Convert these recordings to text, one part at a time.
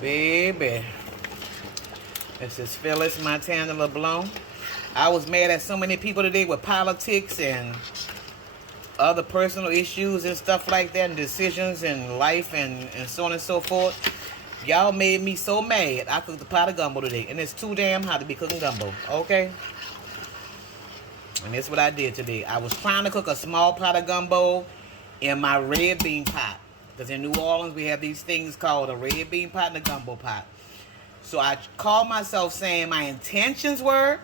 Baby. This is Phyllis, Montana-Leblanc. I was mad at so many people today with politics and other personal issues and stuff like that, and decisions in life and so on and so forth. Y'all made me so mad. I cooked a pot of gumbo today, and it's too damn hot to be cooking gumbo, okay? And that's what I did today. I was trying to cook a small pot of gumbo in my red bean pot. Because in New Orleans, we have these things called a red bean pot and a gumbo pot. So I called myself saying my intentions were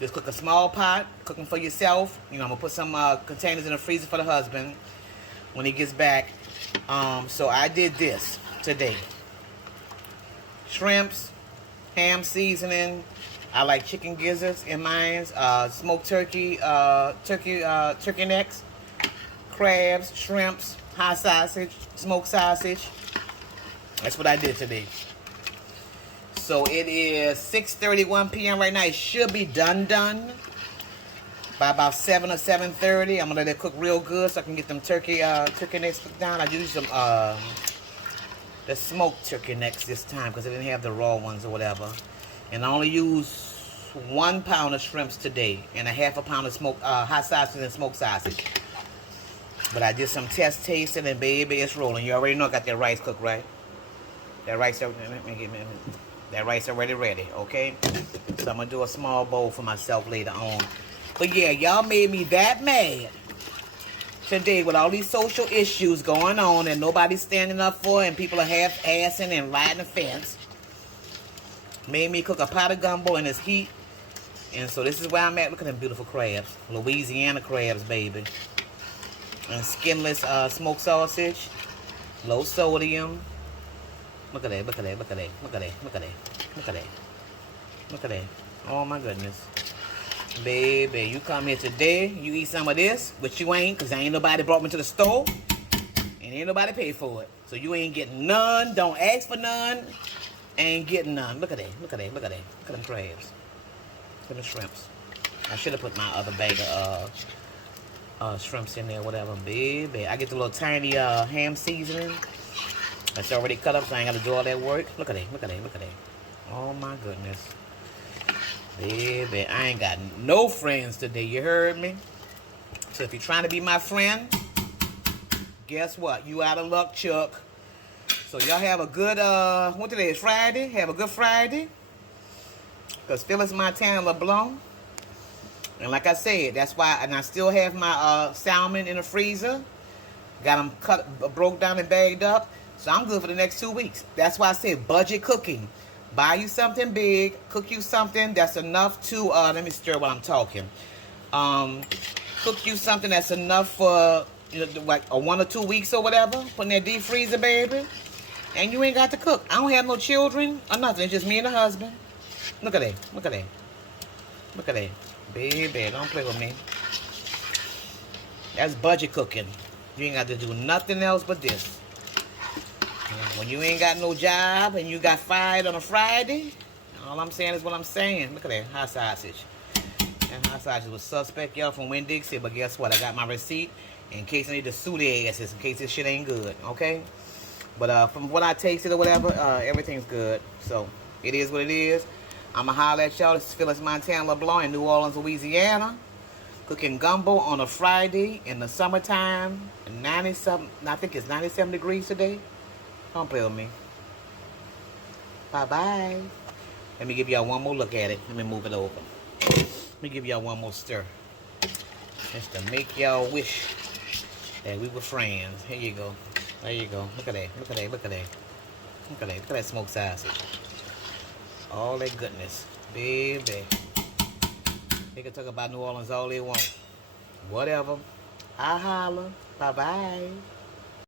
just cook a small pot, cooking for yourself. You know, I'm going to put some containers in the freezer for the husband when he gets back. So I did this today. Shrimps, ham seasoning. I like chicken gizzards in mine. Smoked turkey, turkey necks, crabs, shrimps, hot sausage, smoked sausage. That's what I did today. So it is 6:31 p.m. right now. It should be done by about 7 or 7:30. I'm gonna let it cook real good so I can get them turkey necks cooked down. I use some the smoked turkey necks this time because I didn't have the raw ones or whatever. And I only use 1 pound of shrimps today and a half a pound of smoked hot sausage and smoked sausage. But I did some test tasting and baby, it's rolling. You already know I got that rice cooked, right? That rice already ready, okay? So I'm gonna do a small bowl for myself later on. But yeah, y'all made me that mad today with all these social issues going on and nobody's standing up for it and people are half-assing and riding the fence. Made me cook a pot of gumbo in this heat. And so this is where I'm at. Look at them beautiful crabs. Louisiana crabs, baby. And skinless smoked sausage. Low sodium. Look at that, look at that, look at that, look at that, look at that, look at that. Look at that. Oh my goodness. Baby, you come here today, you eat some of this, which you ain't, because ain't nobody brought me to the store. And ain't nobody paid for it. So you ain't getting none. Don't ask for none. Ain't getting none. Look at that, look at that, look at that. Look at them crabs. Look at the shrimps. I should have put my other bag of shrimps in there, whatever. Baby, I get the little tiny ham seasoning. It's already cut up, so I ain't got to do all that work. Look at that, look at that, look at that. Oh my goodness. Baby, I ain't got no friends today, you heard me? So if you're trying to be my friend, guess what? You out of luck, Chuck. So y'all have a good, what today is Friday? Have a good Friday. Because Phyllis, Montana-Leblanc. And like I said, that's why, and I still have my salmon in the freezer. Got them cut, broke down and bagged up. So I'm good for the next 2 weeks. That's why I said budget cooking. Buy you something big. Cook you something that's enough to, let me stir while I'm talking. Cook you something that's enough for, you know, like a 1 or 2 weeks or whatever. Put in that deep freezer, baby. And you ain't got to cook. I don't have no children or nothing. It's just me and the husband. Look at that. Look at that. Look at that. Baby, don't play with me. That's budget cooking. You ain't got to do nothing else but this. When you ain't got no job and you got fired on a Friday, all I'm saying is what I'm saying. Look at that hot sausage. That hot sausage was suspect, y'all, from Winn-Dixie, but guess what? I got my receipt in case I need to sue their asses, in case this shit ain't good, okay? But from what I tasted or whatever, everything's good. So it is what it is. I'ma holler at y'all. This is Phyllis, Montana-Leblanc in New Orleans, Louisiana. Cooking gumbo on a Friday in the summertime. 90-something, I think it's 97 degrees today. Don't play with me. Bye-bye. Let me give y'all one more look at it. Let me move it over. Let me give y'all one more stir. Just to make y'all wish that we were friends. Here you go. There you go. Look at that. Look at that. Look at that. Look at that. Look at that smoked sausage. All that goodness. Baby. They can talk about New Orleans all they want. Whatever. I holler. Bye-bye.